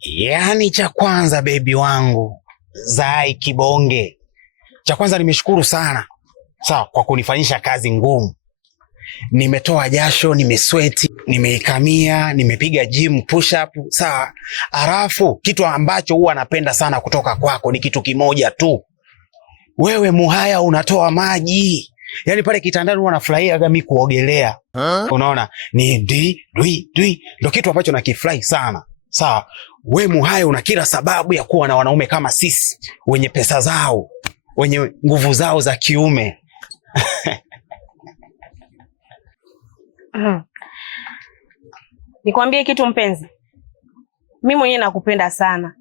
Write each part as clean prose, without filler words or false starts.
Yaani cha kwanza baby wangu Zai Kibonge, cha kwanza nimeshukuru sana sawa kwa kunifanyisha kazi ngumu. Nimetoa jasho, nimesweati, nimeikamia, nimepiga gym push up sawa. Alafu kitu ambacho huwa napenda sana kutoka kwako ni kitu kimoja tu, wewe Muhaya unatoa maji. Yaani pale kitandani huwa nafurahia mimi kuogelea. Unaona? Ni dwi ndio kitu ambacho nakifurahi sana. Sawa, we Muhaya una kila sababu ya kuwa na wanaume kama sisi, wenye pesa zao, wenye nguvu zao za kiume. Nikwambie kitu mpenzi, mimi mwenyewe nakupenda sana,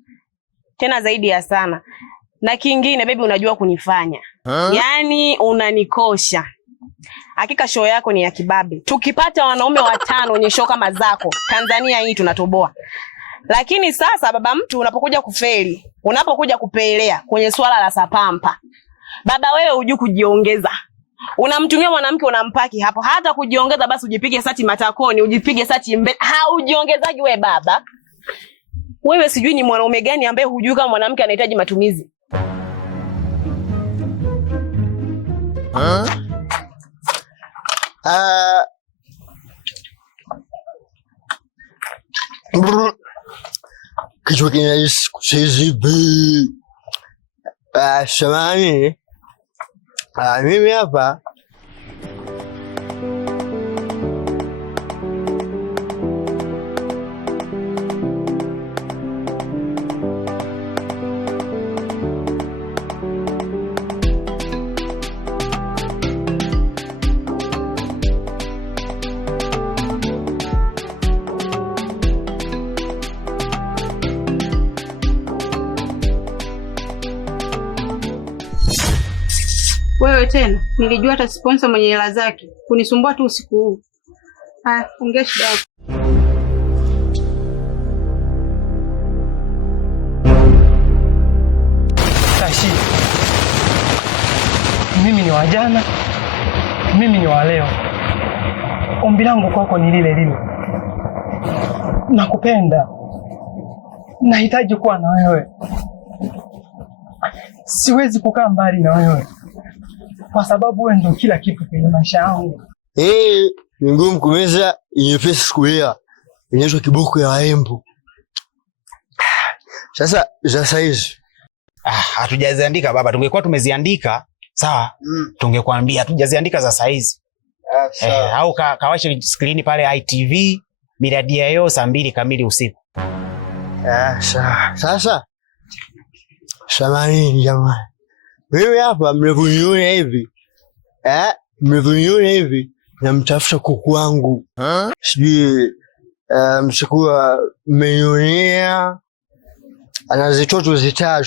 tena zaidi ya sana. Na kingine baby, unajua kunifanya yaani unanikosha. Hakika show yako ni ya kibabe. Tukipata wanaume 5 wenye show kama zako, Tanzania hii tunatoboa. Lakini sasa baba mtu, unapokuja kufeli, unapokuja kupelea kwenye swala la sapampa, baba wewe hujui kujiongeza. Unamtumia mwanamke unampaki hapo, hata kujiongeza basi ujipige sati matakoni, ujipige sati mbele. Haujiongezagi wewe baba. Wewe sijui ni mwanaume gani ambaye hujui kama mwanamke anahitaji matumizi. Kichwa kinaishi kusizibi. Samahani. Mimi hapa wewe tena, nilijua hata sponsor mwenye hela zake kunisumbua tu usiku huu. Haya, ongea shida yako. Tashi, mimi ni wajana, mimi ni wa leo. Ombi langu kwako ni lile lile. Nakupenda. Nahitaji kuwa na wewe. Siwezi kukaa mbali na wewe, kwa sababu wewe ndio kila kitu kwenye maisha yangu. Ni ngumu kumeza nyepesi kulia. Inaitwa kiboko ya embu. Sasa za size. Hatujaziandika baba, tungekuwa tumeziandika, sawa? Tungekwambia hatujaziandika za size. Au kawashe screen pale ITV miradi yao 2 kamili usiku. Sasa samahani jamani. Wewe hapa mnavyoniona hivi. Mnavyoniona hivi na mtafuta kuku wangu. Sijui msikuwa mmenionea ana zitoto 3.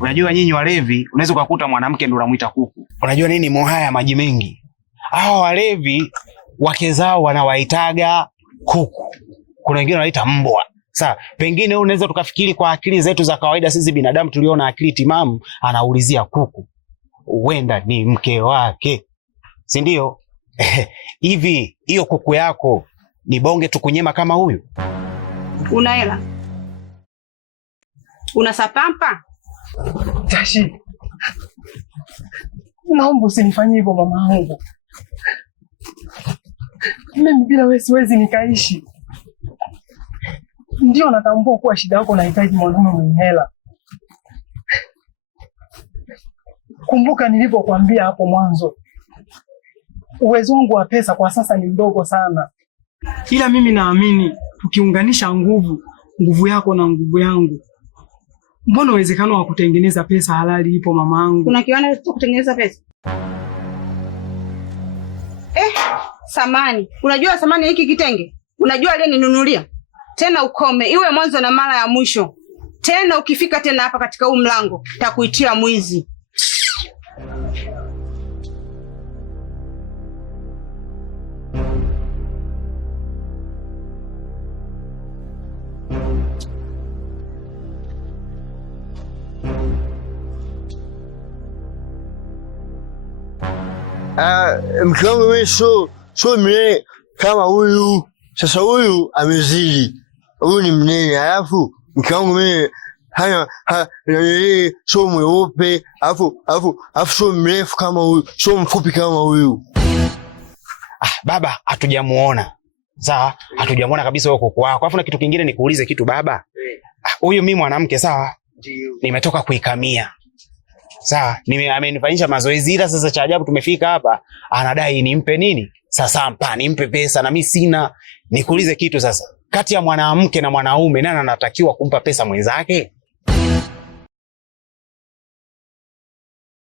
Unajua nyinyi walevi unaweza kukuta mwanamke ndio unamuita kuku. Unajua nini Muhaya maji mengi? Hao walevi wake zao wanawaitaga kuku. Kuna wengine wanaita mbwa. Sasa pengine unaweza tukafikiri kwa akili zetu za kawaida sisi binadamu tuliona akili timamu anaulizia kuku. Huenda ni mke wake. Si ndio? Hivi hiyo kuku yako ni bonge tukunyema kama huyu? Una hela? Una sapampa? Tashi, naomba usinifanyie hivyo mama yangu. Mimi bila wewe siwezi nikaishi. Ndio natambua kuwa shida yako unahitaji mwanaume mwenye hela. Kumbuka nilipokuambia hapo mwanzo, uwezo wangu wa pesa kwa sasa ni mdogo sana. Ila mimi naamini tukiunganisha nguvu yako na nguvu yangu, mbona uwezekano wa kutengeneza pesa halali ipo mama yangu. Kuna kiwanda cha kutengeneza pesa? Samani. Unajua samani hiki kitenge? Unajua aliyeninunulia? Tena ukome, iwe mwanzo na mara ya mwisho. Tena ukifika tena hapa katika huu mlango, takuitia mwizi. Mke wangu mimi so mimi kama huyu. Sasa huyu amezidi. huyu ni mnene, alafu mke wangu mimi sio mweupe, alafu sio mrefu kama huyu, sio mfupi kama huyu. Baba, hatujamuona. Sawa? Hatujamuona kabisa huyo kuku wako. Alafu na kitu kingine nikuulize kitu baba. Huyu mimi mwanamke sawa? Nimetoka kuikamia. Sawa? Amenifanyisha mazoezi ila sasa cha ajabu tumefika hapa, anadai nimpe nini? Sasa mpa nimpe pesa na mimi sina. Nikuulize kitu sasa. Kati ya mwanamke na mwanaume nani anatakiwa kumpa pesa mwenzake?